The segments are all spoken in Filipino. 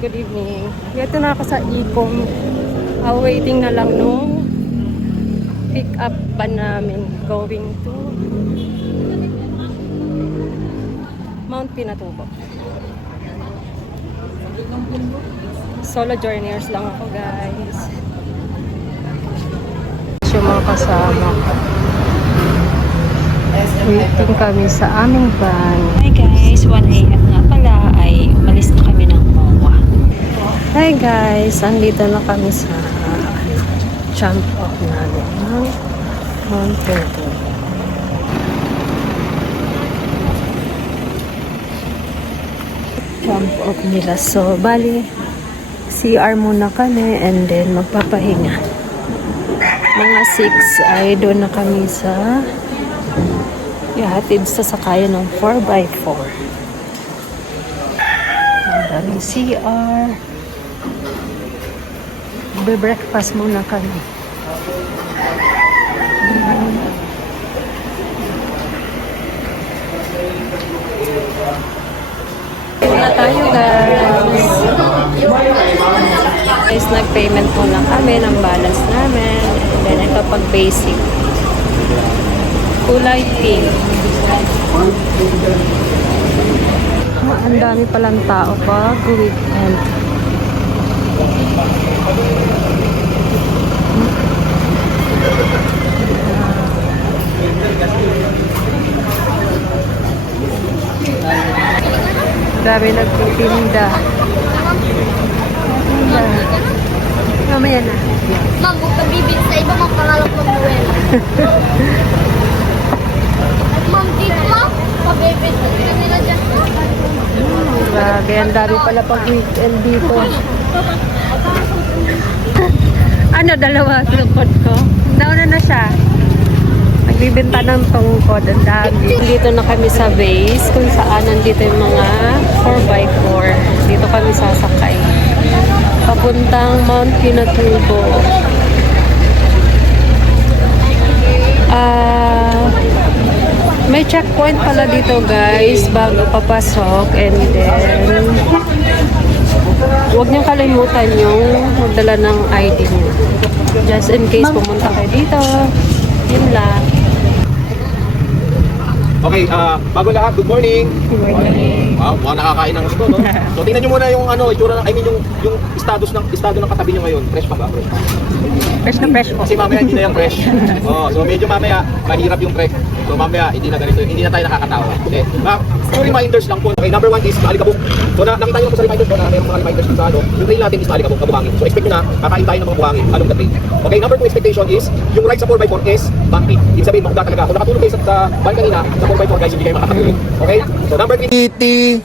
good evening. Dito na ako sa Icom. Waiting na lang nung pick up ba namin going to Mount Pinatubo. Solo journeyers lang ako, guys. Yung mga kasama ko. Waiting kami sa aming van. Hi guys, 1 AM nga pala ay umalis na kami ng MOA. Hi guys, andito na kami sa jump off namin ng Mount Pinatubo. Jump off nila. So, bali, CR muna kami and then magpapahinga. Mga 6 ay doon na kami sa ihatid sa sakayan ng 4x4. Ang daming CR. Be-breakfast muna kami. Na tayo, guys. Guys, nag-payment muna kami ng balance namin. And then, ito pag basic. Kulay pink. Ang dami palang tao pag weekend. Dami nagtitinda. Mamaya na. Ma'am, huwag ka bibig sa iba, ma'am, pangalap ng Noel. Ma'am, dito, ma'am, pabibig sa nila dyan. Grabe, ang dami pala pag weekend dito. Ano, dalawa tungkod ko? Nauna na siya. Nagbibenta ng tungkod, ang dami. Dito na kami sa base, kung saan nandito yung mga 4x4. Dito kami sasakay. Papuntang Mount Pinatubo. May checkpoint pala dito, guys, bago papasok. And then, huwag niyong kalimutan yung magdala ng ID niyo. Just in case pumunta kayo dito. Yun lang. Okay, bago lahat, good morning. Good morning. Wow, nakakain ng gusto, no? So tingnan niyo muna yung itsura ng, yung estado ng katabi niyo ngayon. Fresh pa ba? Fresh pa. Fresh na fresh po. Kasi mamaya hindi na yung fresh. So medyo mamaya mahirap yung trek. So mamaya hindi na ganito, hindi na tayo nakakatawa. Okay. Two reminders lang po. Okay, number 1 is Alikabok. So nakita niyo po sa reminders ko na mayroong mga reminders sa ano. Yung trail natin is Alikabok na buhangin. So expect niyo na kakain tayo ng mga buhangin along the trail. Okay, number 2 expectation is yung ride sa 4x4 is backbeat. Ibig sabihin makuda talaga. Kung nakatulog kayo sa van kanina, sa 4x4 guys, hindi kayo makakatulog. Okay? So number 3.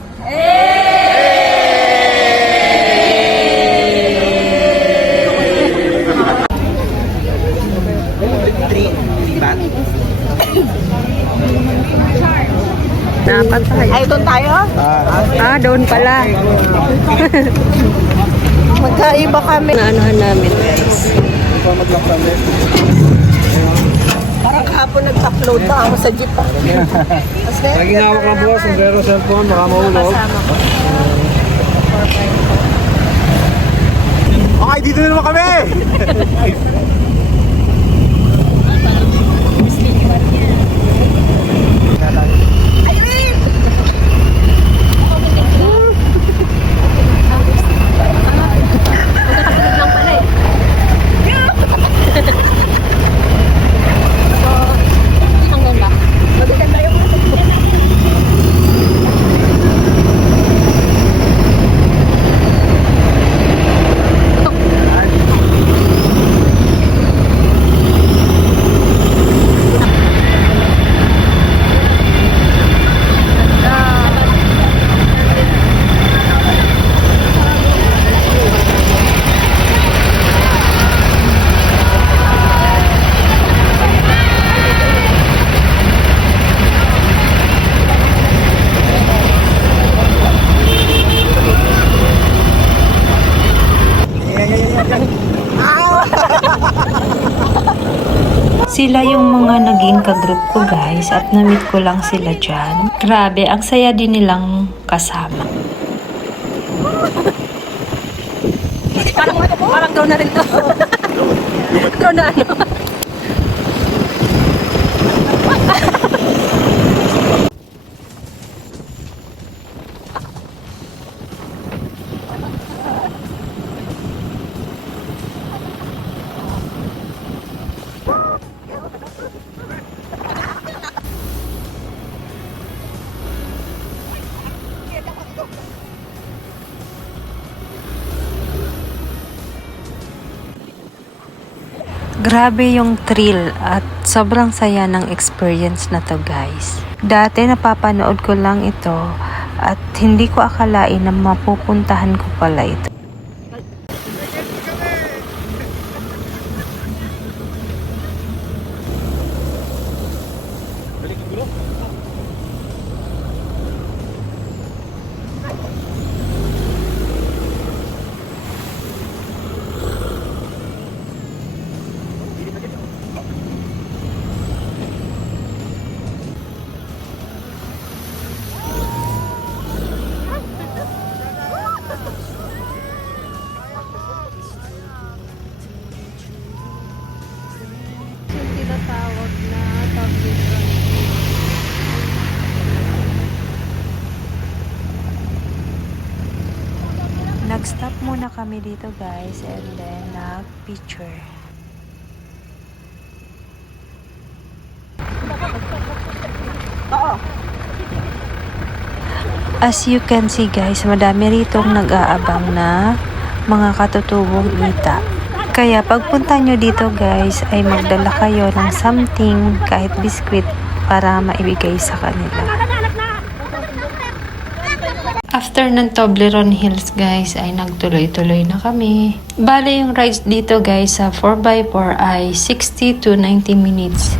Napantay. Ay, doon tayo? Doon pala. Magkaiba kami. Naanuhan namin, guys. Parang kahapon nag-upload na ako sa jeep. Laging hawak ka bukas, sombrero, cellphone, baka mahulog. Okay, dito na naman kami! Sila yung mga naging kagroup ko guys at na-meet ko lang sila dyan. Grabe, ang saya din nilang kasama. Parang drone na rin to. Drone na ano. Grabe yung thrill at sobrang saya ng experience na to guys. Dati napapanood ko lang ito at hindi ko akalain na mapupuntahan ko pala ito. Yung tinatawag na Toblerone. Nag-stop muna kami dito guys and then nag-picture. As you can see guys, madami ritong nag-aabang na mga katutubong ita. Kaya pagpunta nyo dito guys ay magdala kayo ng something kahit biskwit para maibigay sa kanila. After ng Toblerone Hills guys ay nagtuloy-tuloy na kami. Bale yung rides dito guys sa 4x4 ay 60 to 90 minutes.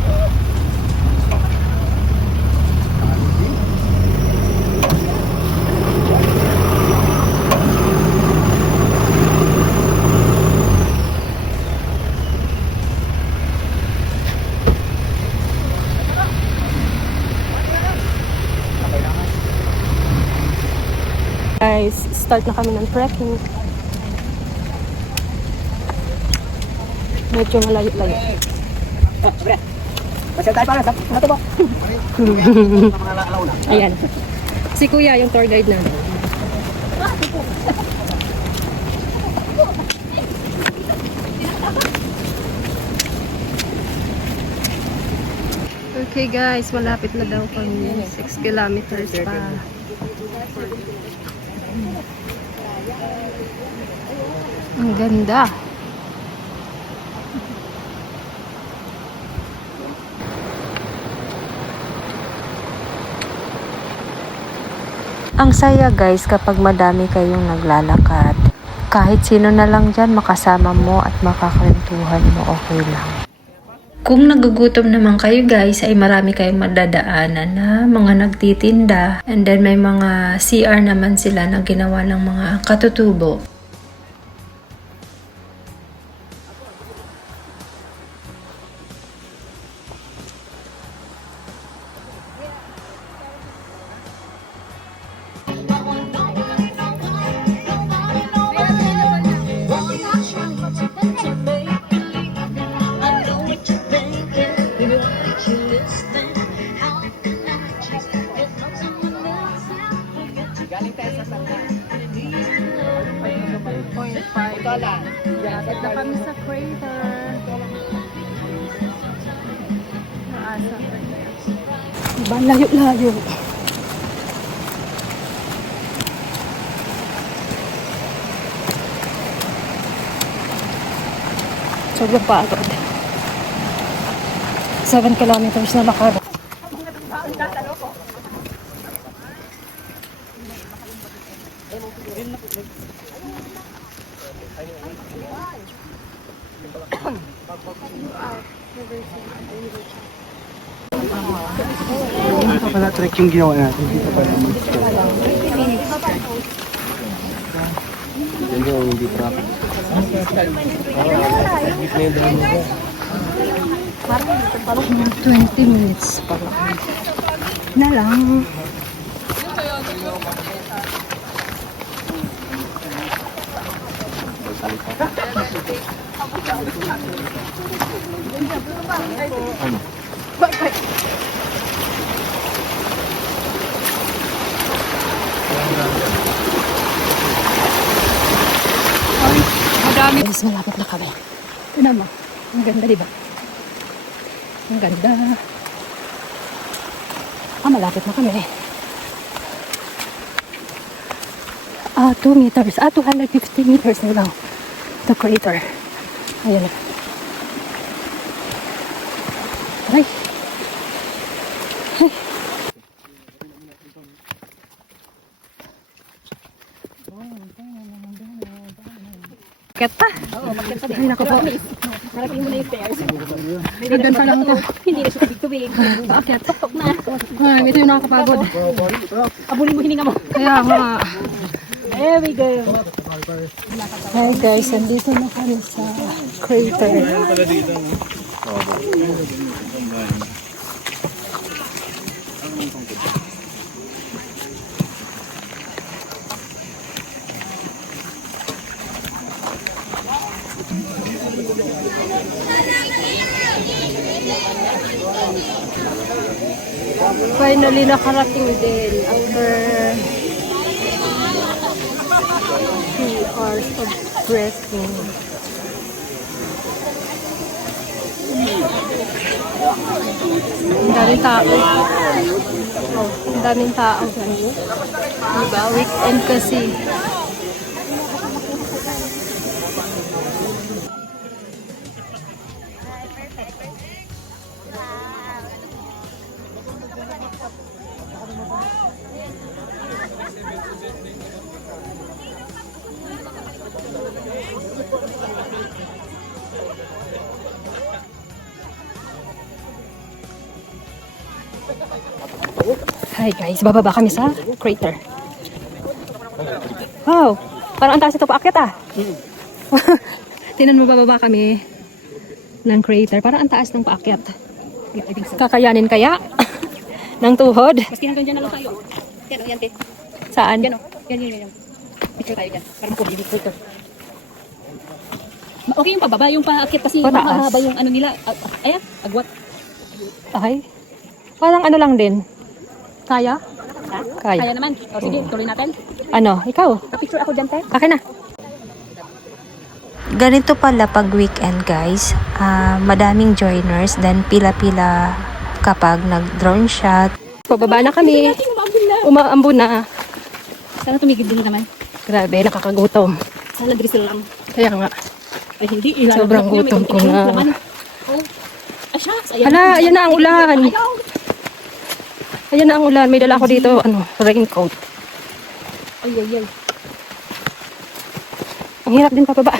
Guys, start na kami ng trekking. Medyo malayo-layo. Kasi tayo para sa ito po. Ayan. Si Kuya, yung tour guide namin. Okay guys, malapit na daw kami. 6 kilometers pa. Ang ganda. Ang saya guys kapag madami kayong naglalakad. Kahit sino na lang dyan makasama mo at makakwentuhan mo, okay lang. Kung nagugutom naman kayo guys ay marami kayong madadaanan na mga nagtitinda and then may mga CR naman sila na ginawa ng mga katutubo. Lapit na kami sa crater. Maasa. Diba? Layo-layo. Sobrang pagod. 7 kilometers na lakad. Ito pala trekking ginawa natin. Dito pala hindi traffic. 20 minutes pa lang. Na lang. Madami. Guys, malapit na kami. Tignan mo. Ang ganda, di ba? Ang ganda. Malapit na kami. 2 meters. 250 meters na lang. The crater. Ayan na. Ay. Ay. Kata? Oo, magkata din. Ay, naku po. Marating mo na yung stairs. Hanggang pa lang ito. Hindi na siya tubig-tubig. Bakit? Tok-tok na. Ay, ito yung nakakapagod. Abulin mo hininga mo. Kaya nga. There we go. Hi guys, andito na kami sa crater. Finally nakarating din after 3 hours of trekking. Ang daming tao. Ang daming tao. Diba? Weekend kasi. Hi guys, bababa kami sa crater. Wow, parang ang taas ito paakyat ah. Tinan mo, bababa kami ng crater. Parang ang taas ng paakyat. Kakayanin kaya? ng tuhod? Kasi hanggang dyan na lang tayo. Yan o, yan, te. Saan? Yan o. Yan. Picture tayo dyan. Para makuha yung photo. Okay yung pababa, yung paakyat kasi Pataas. mahaba yung ano nila. Ayan, agwat. Okay. Parang ano lang din. Kaya? Ha? Kaya. Kaya naman. O sige, tuloy natin. Ano? Ikaw? Picture ako dyan, te. Akin na. Ganito pala pag weekend guys, madaming joiners, then pila-pila kapag nag-drone shot. Pababa na kami. Umaambon na. Sana tumigil din naman. Grabe, nakakagutom. Sana drizzle lang. Kaya nga. Ay, hindi. Sobrang gutom ko na. Oh. Ay, shucks. Ayan. Hala, ayan na ang ulan. Ayaw. Ayan na ang ulan. May dala ako dito, raincoat. Ay. Ang hirap din pababa.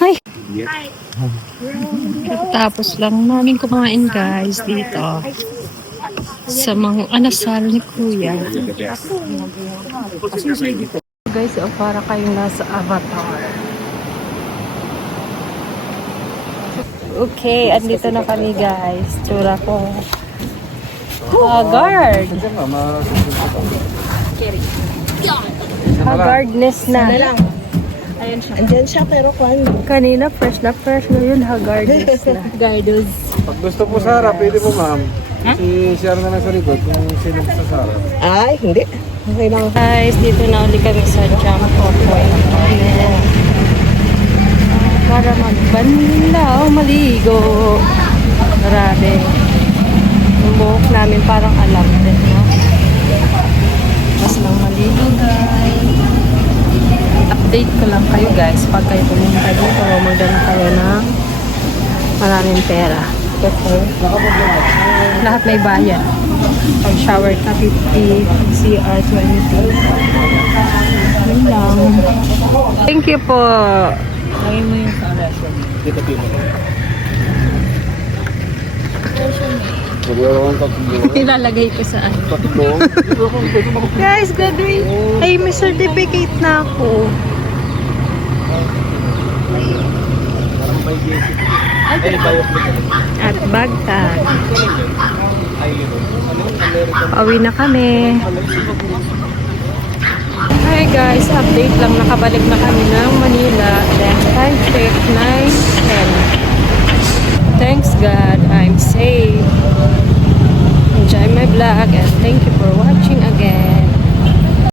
Ay. Tapos lang namin kumain guys dito. Sa mga anasal ni Kuya. Guys, para kayong nasa Avatar. Okay, andito na kami guys. Tsura ko. Guard! Haggardness na. Ayan siya. Andyan siya pero kwan. Kanina fresh na fresh. Ngayon haggardness na. Gardos. Pag gusto po Sarah, pwede po ma'am. I-share na lang sa likod kung sino sa Sarah. Ay, hindi. Okay lang. Guys, dito na uli kami sa jump off point. Ayan. Para magbanlaw, maligo. Grabe. Yung buhok namin parang alam din, no? Mas lang maligo, guys. Update ko lang kayo, guys. Pag kayo pumunta dito, magdala kayo ng maraming pera. Okay. Lahat may bayan. Pag shower ka, 50, CR 20. Yun lang. Thank you po. Lagay mo yung sa lesson. Dito po mo. Ilalagay ko saan. Tatlo. Guys, graduate. Ay, may certificate na ako. At bag tag. Pauwi na kami. Hi guys, update lang. Nakabalik na kami ng Manila.